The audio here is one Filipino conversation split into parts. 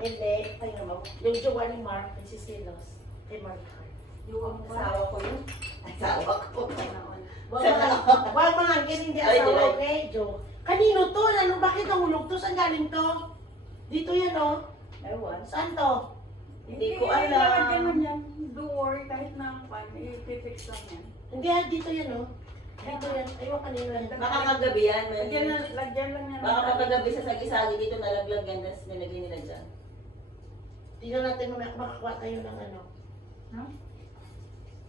Hindi. Ay, naman. Yung jowa ni Mark, nagsisilos. Kay Mark. Yung asawa ko yun. Asawa ko. Wag mga angkin, hindi Ay, asawa, dilay. okay, Jo? Kanino to? Ano, bakit nahulog to? Saan galing to? Dito yan, oh. Ewan. Saan to? Hindi ko alam. Lalagyan man yan. Don't worry, kahit na pan, i-fix lang yan. Hindi, dito yan, oh. Dito yan. Ayun, kanino yan. Baka kagabi yan. Lagyan lang yan. Baka kagabi sa sagi-sagi dito nalaglag yan. Tapos nilagay nila dyan. Tingnan natin mamaya kung makakuha tayo ng ano. No?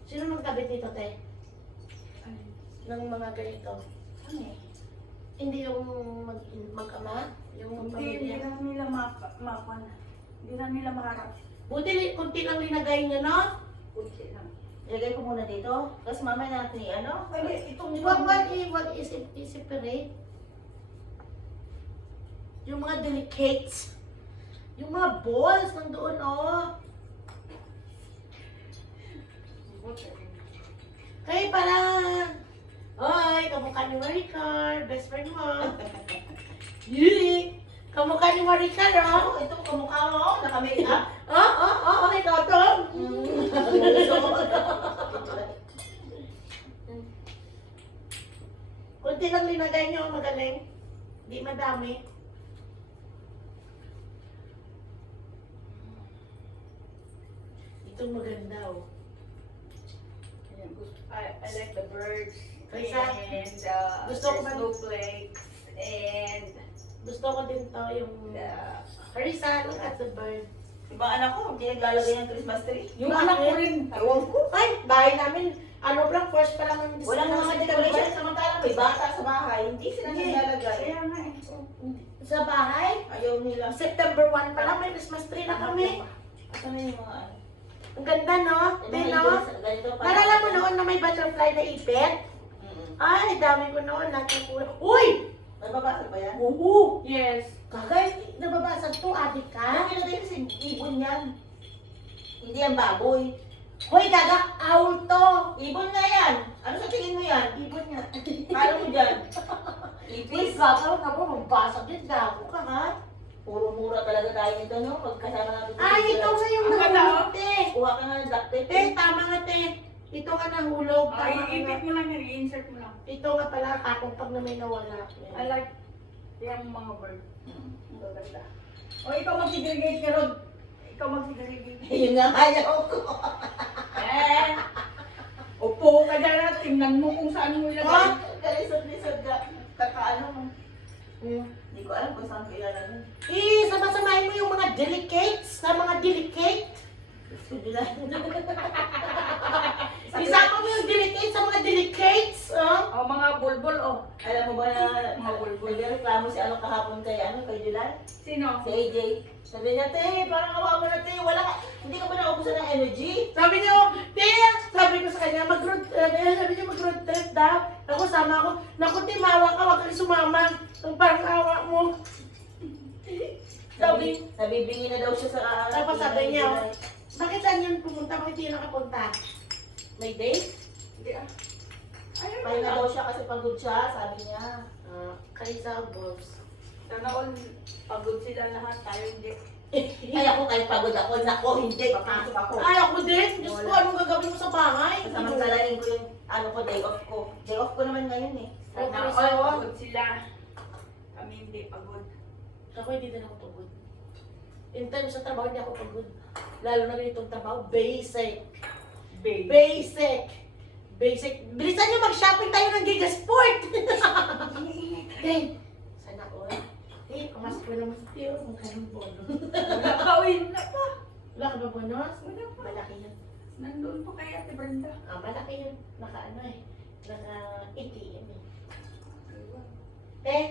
Sino magkabit nito, te? Ay, Ng mga ganito. ano eh? Hindi yung mag-ama? Yung Hindi pamilya? na nila makuha. Hindi na nila maharap. Buti, kunti lang linagay niya, no? Kunti lang. Ilagay ko muna dito. Tapos mamaya natin ano? Ay, itong Wag i-separate. Yung mga delicates. Yung mga balls nandoon, oh. Kaya para... Oy, kamukha ni Maricar. Best friend mo. Yee! Kamukha ni Maricar, oh. Ito kamukha mo. Naka-make up. Ikaw to. Kunti lang linagay niyo, magaling. Di madami. Ito maganda, oh. I like the birds Kaysa? and Gusto ko the man- snowflakes and Gusto ko din to, yung... the... Carissa, look at the bird. Ibang anak ko, hindi naglalagay ng Christmas tree. Yung anak ko rin. Ewan ko. Ay, bahay namin, ano lang, first pa lang ang Walang mga decoration. Samantalang may bata sa bahay. Hindi sila Hindi. naglalagay. Kaya nga eh. Sa bahay, Ayaw nila. September 1 pa lang, may Christmas tree na kami. Ito na yung mga ano. Ang ganda, no? Yung Din, mga no? ibon, ganito pa. Nalala mo noon na may butterfly na ipit? Mm-mm. Ay, dami ko noon. Natutulog. Uy! Nababasa ba yan? Oo! Yes. Kagay, nababasa to, adik ka? Ano nilagay kasi ibon yan? Hindi yan baboy. Hoy, gaga, owl to! Ibon nga yan. Ano sa tingin mo yan? Ibon nga. Kala mo dyan? Uy, Ipis. gaga, na po, magbasa din, gago ka, ha? Puro mura talaga tayo nito, no? Pagkasama natin. Ay, ito nga yung Ang ganda, nahulog, oh. te. Kuha ka nga ng duct tape. Te, tama nga, te. Ito nga nahulog. Ay, Tama ipit nga. mo lang yan. I-insert mo lang. Ito nga pala, akong pag na may nawala. I like yung mga bird. Mm. Ang gaganda. O ikaw mag-segregate ka ron. Ikaw mag-segregate. Yun nga ayaw ko. Eh! Upo ka dyan at tingnan mo kung saan mo ilagay. Ha? Kalisod-lisod ka. Kakaano mo. Hmm. Hindi ko alam kung saan ko ilalagay. Sama-samahin mo yung mga delicates sa mga delicate. Gusto nila. Isama mo yung delicates sa mga delicates. Oh. O mga bulbul, o. Alam mo ba na Mga bulbul. nagreklamo si ano kahapon kay July? Sino? Si AJ. Sabi niya, te, parang awa mo na, te, wala ka, hindi ka ba naubusan ng energy? Sabi niyo, Tia, sabi ko sa kanya, sabi niya mag-road trip daw. Ako sama ako, naku, timawa ka, wag kang sumama. Ang parang awa mo. Sabi, Nabibingi na daw siya sa... tapos sabi niya, bakit saan yun pumunta? Bakit hindi nakapunta? May date? Hindi ah. Ayun Pahinga na. daw siya kasi pagod siya, sabi niya. Carissa Balls. Sana all pagod sila lahat. Tayo hindi. Ay ako kahit pagod ako, nako, hindi, papasok ako. Ay, ako din. Diyos ko, anong gagawin mo sa bahay? Sasamantalain ko yung ano ko, day off ko. Day off ko naman ngayon eh. Sana Okay, all so- pagod sila. Kami hindi pagod. Ako hindi din ako pagod. In terms sa trabaho, hindi ako pagod. Lalo na ganitong trabaho, basic. Babe. Basic. Basic. Bilisan nyo mag-shopping tayo ng Gigasport. Hey, sana all. Hey, kamas ko naman sa tiyo. Magkano bono? Wala pa, uy. Wala pa. Wala ka ba bonos? Wala pa. Malaki yun. Nandun pa kay Ate Brenda. Malaki yun. Naka ano eh. Naka ATM eh. Eh,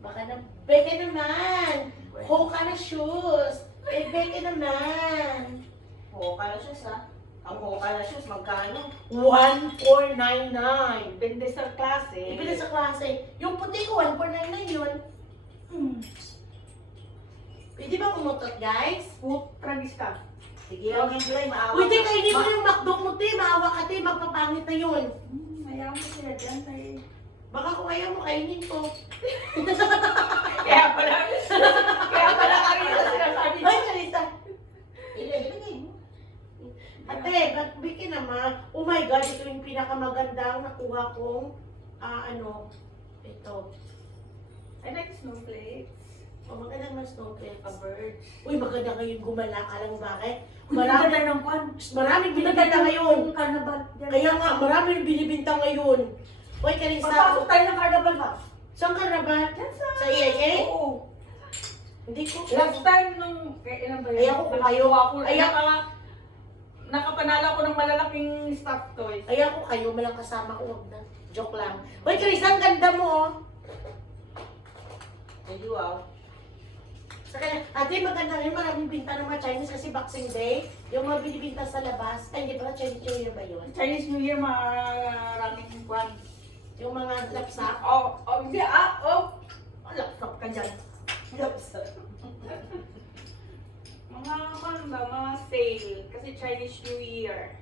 baka na, beke naman. Ho ka na shoes. Eh, beke naman. Hoka na siya sa... Ang hoka na siya, magkano? 1499. Depende sa klase. Ibili sa klase. Yung puti ko, 1499 yun. Pwede ba umutot, guys? Tragis ka. Sige, huwag yung July, maawa Pwede ka. kayo mo yung McDo mo, te. Maawa ka, te. Magpapangit na yun. Ayaw mo sila dyan. Ay. Baka kung ayaw mo, kainin ko. Kaya pala kanina sinasabi Ay, God, ito yung pinakamagandang nakuha kong, ito. I like snowflakes. Oh, maganda naman snowflakes. A bird. Uy, maganda ngayon gumala. Alam mo bakit? Marami Marami, ng kwan. maraming binibinta ngayon. Carnival. Kaya nga, maraming binibinta ngayon. Uy, Karisa, Papasok tayo ng carnival ba? saan ka na ba? Yan Sa EIA? Oo. Hindi ko. Last time nung, ilan ba yun? Ayaw ko kayo. Ayaw- Nakapanalo ko ng malalaking stuffed toys. Ayaw ko kayo, malang kasama ko. Huwag na. Joke lang. Uy, Karisa, ang ganda mo, oh. Ay, wow. Sa kanya, ate, maganda rin. Maraming binta ng mga Chinese kasi Boxing Day. Yung mga binibinta sa labas. Ay, hindi pala Chinese New Year ba yun? Chinese New Year, maraming kwan. Yung mga lapsak. Hindi, laptop ka dyan. Mga kwan ba, mga sale. Kasi Chinese New Year.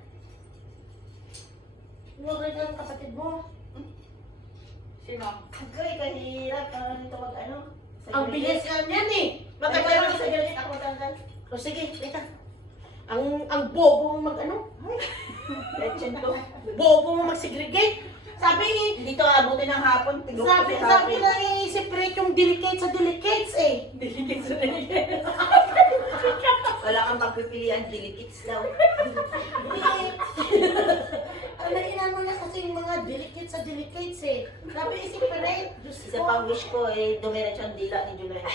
Huwag rin ang kapatid mo. Sino? Agay, kahirap. Parang nito mag-ano. Ang bilis nga niyan eh. Magkakaroon sa galit ako matanggal. O sige, teka. Ang bobo mo mag-ano? Legend to. Bobo mo mag-segregate. Sabi, Hindi to abutin ng hapon. Tigok ko sabi sa hapon. na i-separate yung delicates sa delicates eh. Delicates na delicates. Wala kang pagpipilian, delicates daw. Ang nainano niya kasi yung mga delicates sa delicates eh. Sabi i-separate. Diyos Isa ko. pang wish ko, dumiretso ang dila ni July.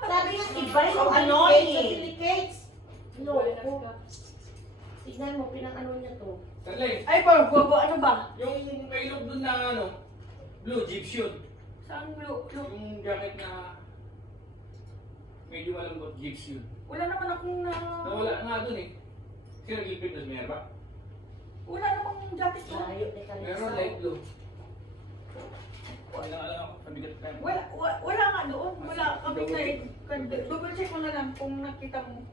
Sabi nga, iba yung Ano delicates sa eh? delicates. Loko. Tignan mo, pinang-ano niya to. Talay, Ay, bobo, ano ba? yung may loob dun na blue jeep shoot. Saan blue? Yung jacket na medyo malambot jeep shoot. Wala naman akong Nawala nga dun eh. Sino nag-lipid doon? Meron ba? Wala namang jacket doon. Layo ni Carissa. Meron light blue. Wala nga lang ako. Pabigat ka. Wala nga doon. Wala kami na double check mo na lang kung nakita mo.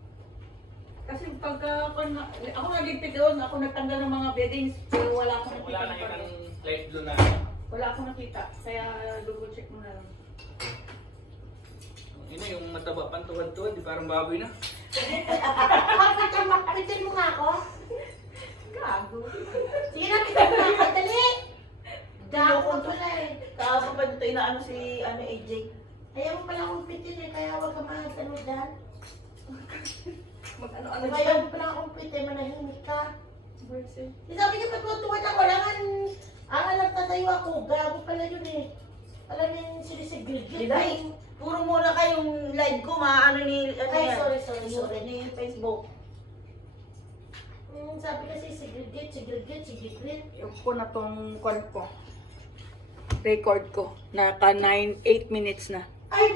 Kasi pagka ako nagligpit doon, ako nagtanggal ng mga beddings, pero wala akong nakita. Wala na yun ang light blue na. Wala akong nakita. Kaya double check mo na lang. Yun na yung mataba pantuhan-tuhan. Di parang baboy na. Pitin mo nga ako. Gago. Sige na, pitin mo nga ako. Dali. Gago ko pala eh. Kahapon pa dito inaano si AJ. Ayaw mo pala akong pitin eh, kaya huwag ka ano dyan. Mag-ano-ano Ayaw mo pala akong pitin, manahimik ka. Verse. Sabi niya, patutuwad ako lang. Nagtatayo ako. Gago pala yun eh. Alam niya yung sinisigligid. Diday, puro muna kayong live ko, maano ni, Ay, yan, sorry. ni Facebook. Sabi kasi sigligid. Yung ko na tong call ko. Record ko. Naka 8 minutes na. Ay,